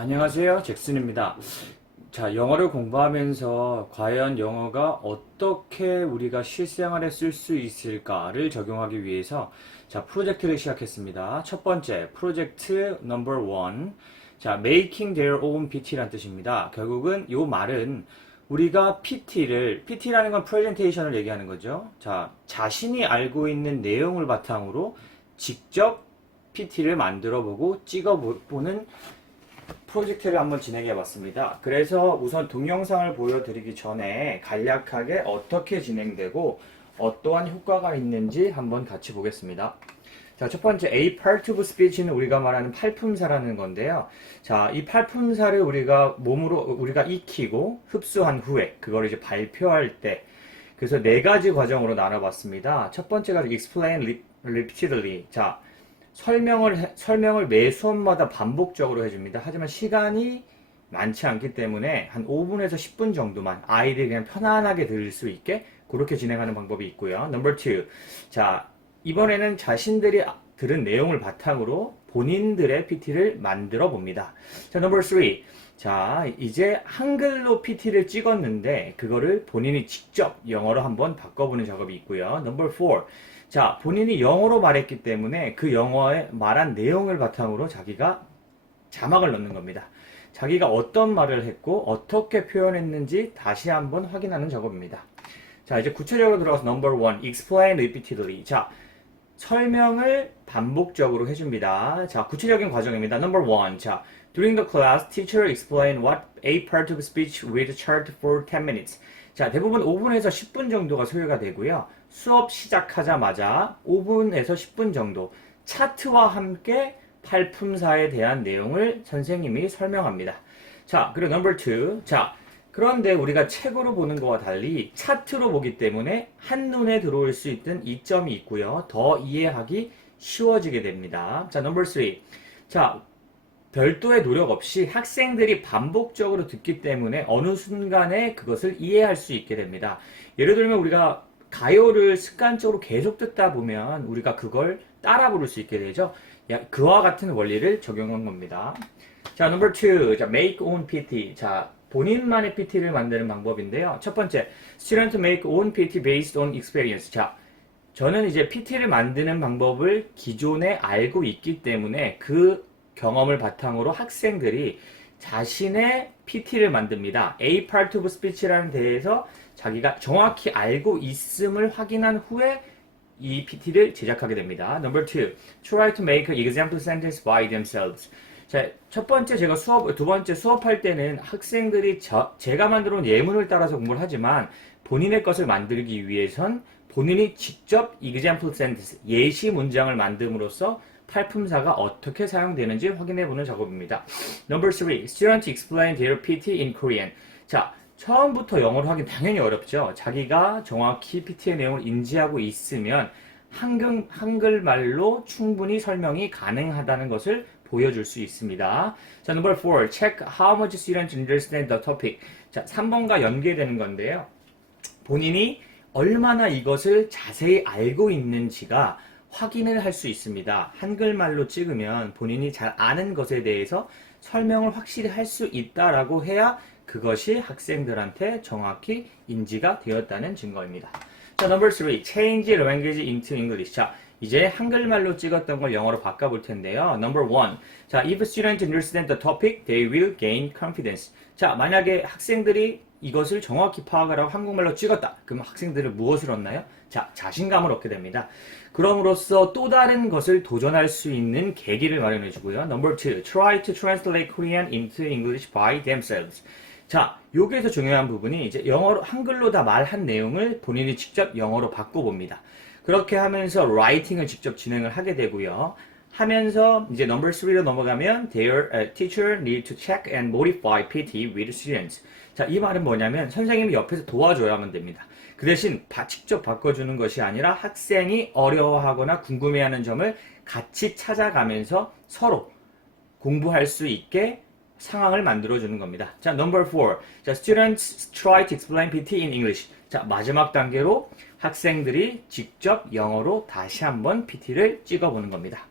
안녕하세요. 잭슨입니다. 자, 영어를 공부하면서 과연 영어가 어떻게 우리가 실생활에 쓸 수 있을까를 적용하기 위해서 자, 프로젝트를 시작했습니다. 첫 번째, 프로젝트 넘버 원. 자, making their own PT라는 뜻입니다. 결국은 이 말은 우리가 PT라는 건 프레젠테이션을 얘기하는 거죠. 자, 자신이 알고 있는 내용을 바탕으로 직접 PT를 만들어 보고 찍어 보는 프로젝트를 한번 진행해 봤습니다. 그래서 우선 동영상을 보여드리기 전에 간략하게 어떻게 진행되고 어떠한 효과가 있는지 한번 같이 보겠습니다. 자, 첫 번째 A part of speech는 우리가 말하는 팔품사라는 건데요. 자, 이 팔품사를 우리가 몸으로 우리가 익히고 흡수한 후에 그걸 이제 발표할 때 그래서 네 가지 과정으로 나눠봤습니다. 첫 번째가 explain repeatedly. 자, 설명을 매 수업마다 반복적으로 해줍니다. 하지만 시간이 많지 않기 때문에 한 5분에서 10분 정도만 아이들이 그냥 편안하게 들을 수 있게 그렇게 진행하는 방법이 있고요. 넘버 2. 자, 이번에는 자신들이 들은 내용을 바탕으로 본인들의 PT를 만들어 봅니다. 자, 넘버 3. 자, 이제 한글로 PT를 찍었는데 그거를 본인이 직접 영어로 한번 바꿔보는 작업이 있고요. 넘버 4. 자, 본인이 영어로 말했기 때문에 그 영어에 말한 내용을 바탕으로 자기가 자막을 넣는 겁니다. 자기가 어떤 말을 했고 어떻게 표현했는지 다시 한번 확인하는 작업입니다. 자, 이제 구체적으로 들어가서 넘버 1, explain repeatedly. 자, 설명을 반복적으로 해줍니다. 자, 구체적인 과정입니다. 넘버 1. 자, during the class, teacher explained what a part of speech with chart for 10 minutes. 자, 대부분 5분에서 10분 정도가 소요가 되고요. 수업 시작하자마자 5분에서 10분 정도 차트와 함께 팔품사에 대한 내용을 선생님이 설명합니다. 자, 그리고 넘버 2. 자, 그런데 우리가 책으로 보는 것과 달리 차트로 보기 때문에 한눈에 들어올 수 있는 이점이 있고요. 더 이해하기 쉬워지게 됩니다. 자, 넘버 3. 자, 별도의 노력 없이 학생들이 반복적으로 듣기 때문에 어느 순간에 그것을 이해할 수 있게 됩니다. 예를 들면 우리가 가요를 습관적으로 계속 듣다 보면 우리가 그걸 따라 부를 수 있게 되죠. 그와 같은 원리를 적용한 겁니다. 자, 넘버 2. 자, make own PT. 자, 본인만의 PT를 만드는 방법인데요. 첫 번째, student make own PT based on experience. 자, 저는 이제 PT를 만드는 방법을 기존에 알고 있기 때문에 그 경험을 바탕으로 학생들이 자신의 PT를 만듭니다. A part of speech라는 데에서 자기가 정확히 알고 있음을 확인한 후에 이 PT를 제작하게 됩니다. Number 2. Try to make an example sentence by themselves. 자, 첫 번째 두 번째 수업할 때는 학생들이 제가 만들어 온 예문을 따라서 공부를 하지만 본인의 것을 만들기 위해선 본인이 직접 example sentence, 예시 문장을 만듦으로써 팔품사가 어떻게 사용되는지 확인해보는 작업입니다. Number 3. Students explain their PT in Korean. 자, 처음부터 영어로 하긴 당연히 어렵죠. 자기가 정확히 PT의 내용을 인지하고 있으면 한글말로 충분히 설명이 가능하다는 것을 보여줄 수 있습니다. 자, number 4. Check how much students understand the topic. 자, 3번과 연계되는 건데요. 본인이 얼마나 이것을 자세히 알고 있는지가 확인을 할 수 있습니다. 한글말로 찍으면 본인이 잘 아는 것에 대해서 설명을 확실히 할 수 있다라고 해야 그것이 학생들한테 정확히 인지가 되었다는 증거입니다. 자, number 3. Change language into English. 자, 이제 한글말로 찍었던 걸 영어로 바꿔볼 텐데요. Number 1. 자, if students understand the topic, they will gain confidence. 자, 만약에 학생들이 이것을 정확히 파악을 하고 한국말로 찍었다. 그럼 학생들은 무엇을 얻나요? 자, 자신감을 얻게 됩니다. 그럼으로써 또 다른 것을 도전할 수 있는 계기를 마련해 주고요. Number 2. Try to translate Korean into English by themselves. 자, 여기에서 중요한 부분이 이제 한글로 다 말한 내용을 본인이 직접 영어로 바꿔봅니다. 그렇게 하면서 라이팅을 직접 진행을 하게 되고요. 하면서 이제 넘버 3로 넘어가면 their teacher need to check and modify PT with students. 자, 이 말은 뭐냐면 선생님이 옆에서 도와줘야만 됩니다. 그 대신 직접 바꿔주는 것이 아니라 학생이 어려워하거나 궁금해하는 점을 같이 찾아가면서 서로 공부할 수 있게 상황을 만들어주는 겁니다. 자, number 4. 자, students try to explain PT in English. 자, 마지막 단계로 학생들이 직접 영어로 다시 한번 PT를 찍어보는 겁니다.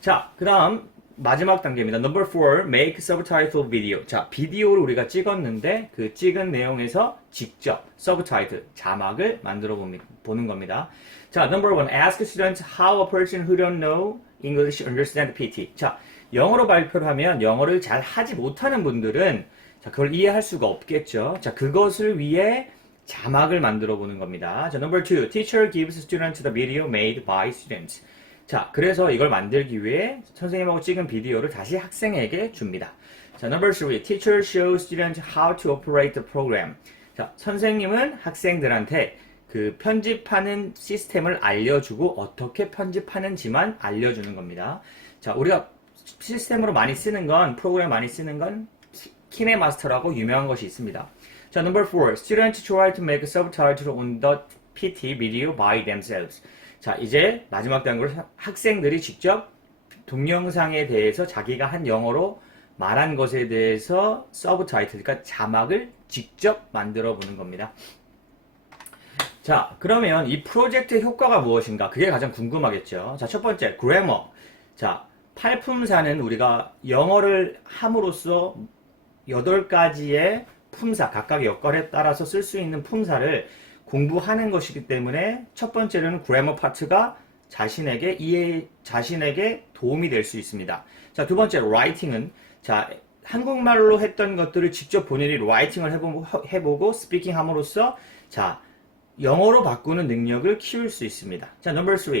자, 그 다음 마지막 단계입니다. Number 4, make subtitle video. 자, 비디오를 우리가 찍었는데 그 찍은 내용에서 직접 subtitle, 자막을 만들어 보는 겁니다. 자, number 1, ask students how a person who don't know English understand PT. 자, 영어로 발표를 하면 영어를 잘 하지 못하는 분들은 자, 그걸 이해할 수가 없겠죠. 자, 그것을 위해 자막을 만들어 보는 겁니다. 자, number 2, teacher gives students the video made by students. 자, 그래서 이걸 만들기 위해 선생님하고 찍은 비디오를 다시 학생에게 줍니다. 자, number 3, teacher shows students how to operate the program. 자, 선생님은 학생들한테 그 편집하는 시스템을 알려주고 어떻게 편집하는지만 알려주는 겁니다. 자, 우리가 시스템으로 많이 쓰는 건, 프로그램 많이 쓰는 건 키네마스터라고 유명한 것이 있습니다. 자, number 4, students try to make a subtitle on the PT video by themselves. 자, 이제 마지막 단계로 학생들이 직접 동영상에 대해서 자기가 한 영어로 말한 것에 대해서 서브타이틀, 그러니까 자막을 직접 만들어 보는 겁니다. 자, 그러면 이 프로젝트의 효과가 무엇인가? 그게 가장 궁금하겠죠. 자, 첫 번째, 그래머. 자, 팔품사는 우리가 영어를 함으로써 8가지의 품사, 각각의 역할에 따라서 쓸 수 있는 품사를 공부하는 것이기 때문에 첫 번째로는 그래머 파트가 자신에게 도움이 될 수 있습니다. 자, 두 번째, 라이팅은 자, 한국말로 했던 것들을 직접 본인이 라이팅을 해보고 스피킹 함으로써 자, 영어로 바꾸는 능력을 키울 수 있습니다. 자, 넘버 3.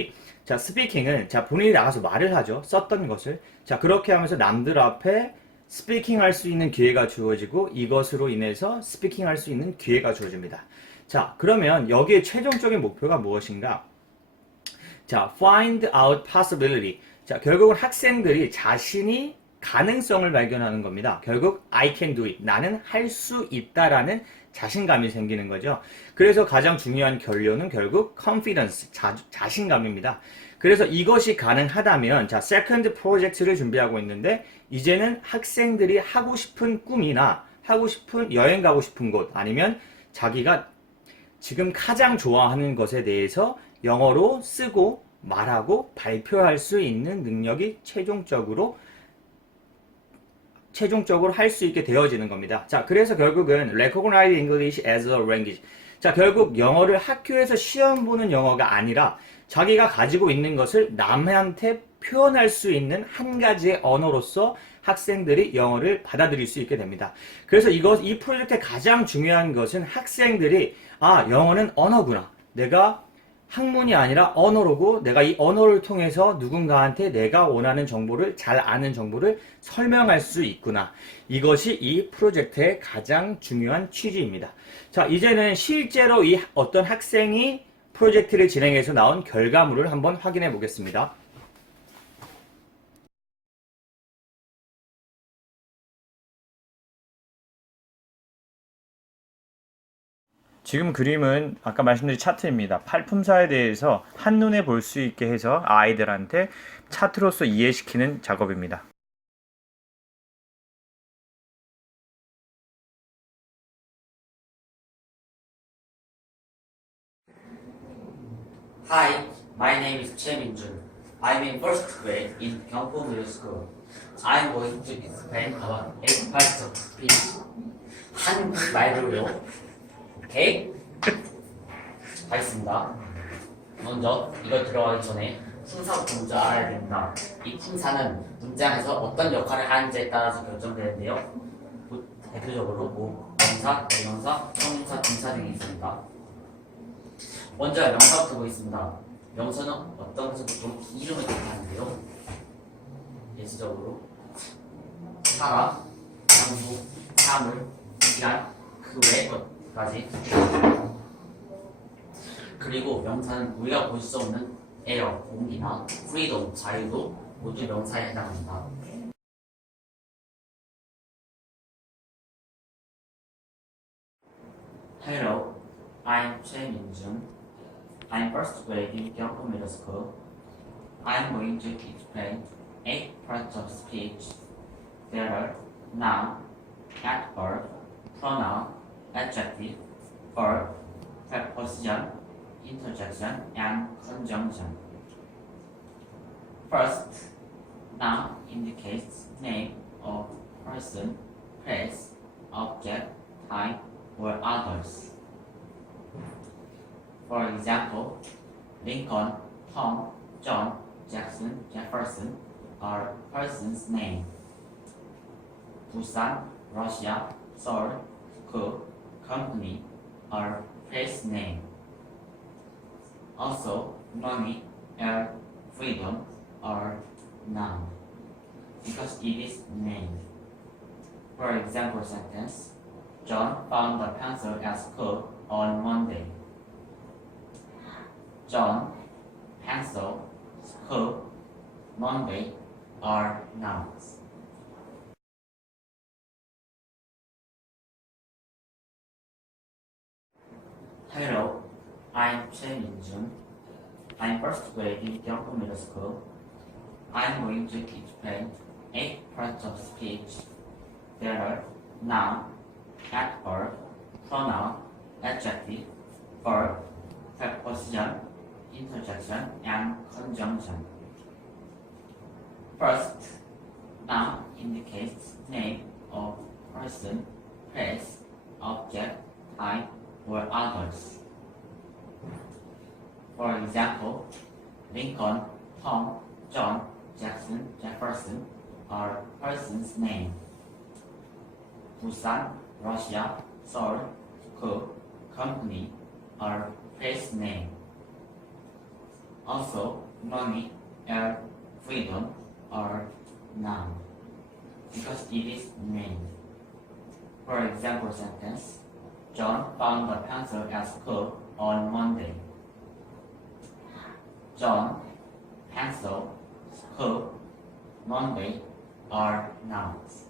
자, 스피킹은 자, 본인이 나가서 말을 하죠. 썼던 것을. 자, 그렇게 하면서 남들 앞에 스피킹 할 수 있는 기회가 주어지고 이것으로 인해서 스피킹 할 수 있는 기회가 주어집니다. 자, 그러면 여기에 최종적인 목표가 무엇인가? 자, find out possibility. 자, 결국은 학생들이 자신이 가능성을 발견하는 겁니다. 결국 I can do it. 나는 할 수 있다라는 자신감이 생기는 거죠. 그래서 가장 중요한 결론은 결국 confidence, 자신감입니다. 그래서 이것이 가능하다면 자, 세컨드 프로젝트를 준비하고 있는데 이제는 학생들이 하고 싶은 꿈이나 하고 싶은 여행 가고 싶은 곳 아니면 자기가 지금 가장 좋아하는 것에 대해서 영어로 쓰고 말하고 발표할 수 있는 능력이 최종적으로 할 수 있게 되어지는 겁니다. 자, 그래서 결국은 recognize English as a language. 자, 결국 영어를 학교에서 시험 보는 영어가 아니라 자기가 가지고 있는 것을 남한테 표현할 수 있는 한 가지의 언어로서 학생들이 영어를 받아들일 수 있게 됩니다. 그래서 이 프로젝트의 가장 중요한 것은 학생들이 영어는 언어구나. 내가 학문이 아니라 언어로고 내가 이 언어를 통해서 누군가한테 내가 원하는 정보를 잘 아는 정보를 설명할 수 있구나. 이것이 이 프로젝트의 가장 중요한 취지입니다. 자, 이제는 실제로 이 어떤 학생이 프로젝트를 진행해서 나온 결과물을 한번 확인해 보겠습니다. 지금 그림은 아까 말씀드린 차트입니다. 팔품사에 대해서 한눈에 볼 수 있게 해서 아이들한테 차트로서 이해시키는 작업입니다. Hi, my name is Choi Min-jun. I'm in first grade in Gyeongpo Middle School. I'm going to explain about 8 parts of speech. 한국 말로요. 오케이? 하겠습니다. 먼저 이걸 들어가기 전에 품사부터 먼저 알아야 됩니다. 이 품사는 문장에서 어떤 역할을 하는지에 따라서 결정되는데요. 대표적으로 명사, 대명사, 형용사, 분사 등이 있습니다. 먼저 명사부터 보겠습니다. 명사는 어떤 것을 보통 이름을 뜻하는데요. 예시적으로 사람, 장소, 사물, 시간, 그 외의 것까지. 그리고 명사는 우리가 볼 수 없는 에어, 공기나 프리덤, 자유도 모두 명사에 해당합니다. Hello, I'm Choi Min-jun. I'm first grade in Gyeongpo Middle School. I'm going to explain 8 parts of speech. There are noun, adverb, pronoun, adjective, verb, preposition, interjection, and conjunction. First, Noun indicates name of person, place, object, time, or others. For example, Lincoln, Tom, John, Jackson, Jefferson are persons' name. Busan, Russia, Seoul, school, company are place name. Also, money, air, freedom are noun because it is name. For example sentence, John found a pencil at school on Monday. John, pencil, school, Monday are nouns. Hello, I'm Choi Min-jun. I'm first grade in Gyeongpo Middle School. I'm going to explain 8 parts of speech. There are noun, adverb, pronoun, adjective, verb, preposition, interjection, and conjunction. First, noun indicates name of person, place, object, time, or others. For example, Lincoln, Tom, John, Jackson, Jefferson are persons' name. Busan, Russia, Seoul, school, company are place name. Also, money, air, freedom are noun because it is name. For example sentence, John found a pencil at school on Monday. John, pencil, school, Monday are nouns.